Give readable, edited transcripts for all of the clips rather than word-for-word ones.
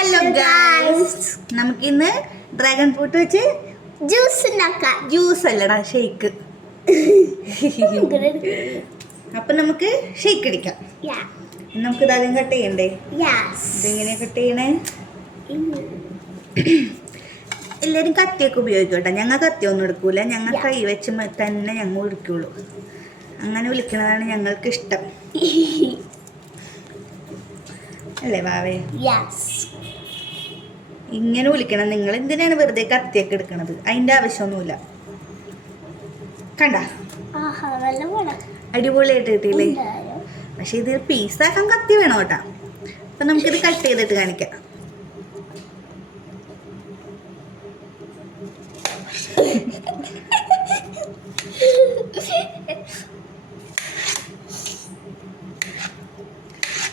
Hello guys, നമുക്കിന്ന് dragon fruit വെച്ച് juice അല്ലടാ ഷേക്ക്. അപ്പൊ നമുക്ക് ഷേക്ക് അടിക്കാം. നമുക്ക് ഇതാദ്യം കട്ട് ചെയ്യണ്ടേ? ഇതെങ്ങനെയാ കട്ട് ചെയ്യണേ? എല്ലാവരും കത്തിയൊക്കെ ഉപയോഗിക്കട്ടെ. ഞങ്ങൾ കത്തിയൊന്നും എടുക്കൂല, ഞങ്ങൾ കൈ വെച്ച് തന്നെ ഞങ്ങൾ ഒഴിക്കുള്ളൂ. അങ്ങനെ വിളിക്കുന്നതാണ് ഞങ്ങൾക്ക് ഇഷ്ടം, അല്ലേ വാവേ? ഇങ്ങനെ വിളിക്കണം. നിങ്ങൾ എന്തിനാണ് വെറുതെ കത്തിയൊക്കെ എടുക്കണത്? അതിൻ്റെ ആവശ്യമൊന്നുമില്ല. കണ്ട അടിപൊളിയായിട്ട് കിട്ടിയില്ലേ? പക്ഷെ ഇത് പീസാക്കാൻ കത്തി വേണം കേട്ടാ. അപ്പൊ നമുക്കിത് കട്ട് ചെയ്തിട്ട് കാണിക്കാം.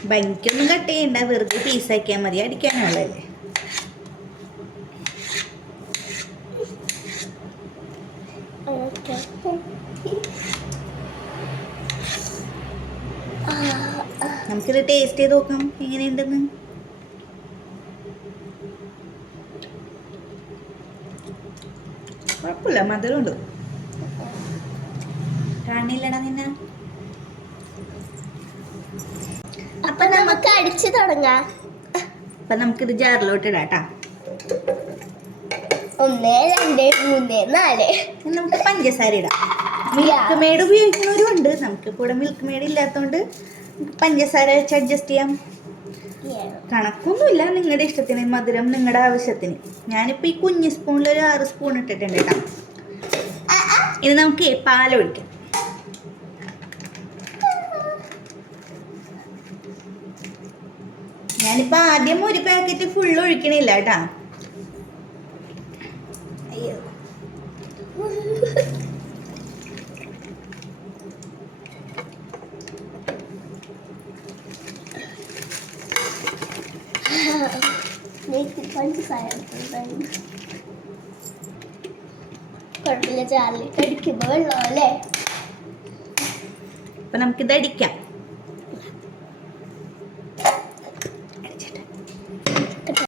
ബനിക്കൊന്നും കട്ട് ചെയ്യണ്ട, വെറുതെ പീസാക്കിയാൽ മതി, അടിക്കാനുള്ളതല്ലേ. നമുക്കിത് ടേസ്റ്റ് ചെയ്ത് നോക്കാം എങ്ങനെയുണ്ടെന്ന്. കുഴപ്പമില്ല, മധുരമുണ്ട്. കാണില്ലടാ നിന്നെ. അപ്പൊ നമുക്ക് അടിച്ചു തുടങ്ങാം. അപ്പൊ നമുക്കിത് ജാറിലോട്ട് ഇടാട്ടാ. 1 2 3 4. നമുക്ക് പഞ്ചസാര ഇടാം. മിൽക്ക് മെയ്ഡ് ഉപയോഗിക്കുന്നവരും ഉണ്ട്. നമുക്കിപ്പോൾ ഇവിടെ മിൽക്ക് മെയ്ഡ് ഇല്ലാത്തതുകൊണ്ട് പഞ്ചസാര വെച്ച് അഡ്ജസ്റ്റ് ചെയ്യാം. കണക്കൊന്നുമില്ല, നിങ്ങളുടെ ഇഷ്ടത്തിന്, മധുരം നിങ്ങളുടെ ആവശ്യത്തിന്. ഞാനിപ്പോൾ ഈ കുഞ്ഞ് സ്പൂണിൽ ഒരു 6 സ്പൂൺ ഇട്ടിട്ടുണ്ട് കേട്ടോ. ഇനി നമുക്ക് പാലൊഴിക്കാം. ഞാനിപ്പോൾ ആദ്യം ഒരു പാക്കറ്റ് ഫുള്ള് ഒഴിക്കണില്ല കേട്ടാ. അയ്യോ, കുഴപ്പമില്ല, ചാർലിട്ട് അടിക്കുമ്പോ വെള്ളം അല്ലേ. അപ്പൊ നമുക്കിത് അടിക്കാം.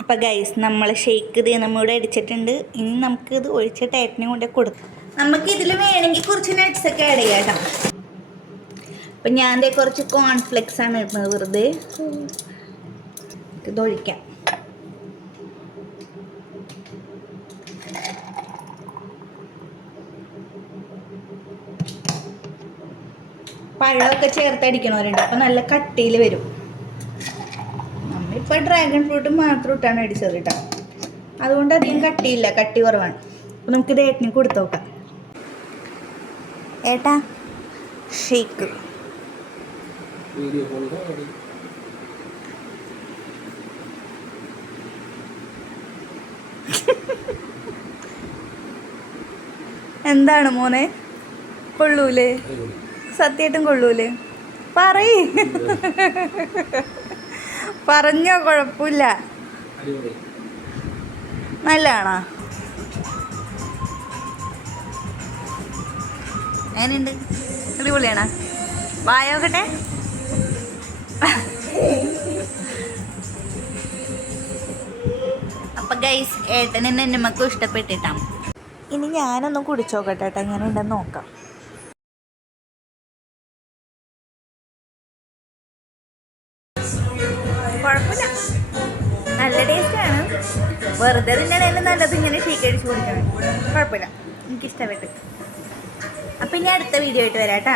അപ്പൊ ഗൈസ്, നമ്മൾ ഷേക്ക് ഇത് നമ്മളിവിടെ അടിച്ചിട്ടുണ്ട്. ഇനി നമുക്കിത് ഒഴിച്ചിട്ട് ഏട്ടനെ കൊണ്ട് കൊടുക്കാം. നമുക്ക് ഇതിൽ വേണമെങ്കിൽ കുറച്ച് നട്ട്സ് ഒക്കെ ആഡ് ചെയ്യാം കേട്ടോ. അപ്പം ഞാൻ കുറച്ച് കോൺഫ്ലെക്സ് ആണ് ഇടുന്നത് വെറുതെ. ഇത് ഒഴിക്കാം. പഴമൊക്കെ ചേർത്തടിക്കണവരുണ്ട്, അപ്പം നല്ല കട്ടിയിൽ വരും. നമ്മളിപ്പോൾ ഡ്രാഗൺ ഫ്രൂട്ട് മാത്രം ഇട്ടാണ് അടിച്ചത് കേട്ടോ. അതുകൊണ്ട് അധികം കട്ടിയില്ല, കട്ടി കുറവാണ്. അപ്പം നമുക്കിത് ഏട്ടനെ കൊടുത്തു നോക്കാം. ഏട്ടാ, ഷേക്ക്. എന്താണ് മോനെ, കൊള്ളൂലേ? സത്യമായിട്ടും കൊള്ളൂലേ? പറയ്. പറഞ്ഞോ, കുഴപ്പമില്ല. നല്ലതാണോ? എങ്ങനെയുണ്ട്? അടിപൊളിയാണോ? വായോക്കട്ടെ. അപ്പൊ ഗൈസ്, ഏട്ടനെ നമ്മക്കും ഇഷ്ടപ്പെട്ടിട്ടാ. ഇനി ഞാനൊന്നും കുടിച്ചോക്കട്ടെ ഏട്ടാ, എങ്ങനെ ഉണ്ടെന്ന് നോക്കാം. കുഴപ്പമില്ല, നല്ല ടേസ്റ്റാണ്. വെറുതെ തിന്നണേലും നല്ലത് ഇങ്ങനെ ഷേക്ക് അടിച്ച് കുടിക്കണം. കുഴപ്പമില്ല, എനിക്കിഷ്ടപ്പെട്ടു. അപ്പം ഇനി അടുത്ത വീഡിയോ ആയിട്ട് വരാം കേട്ടോ.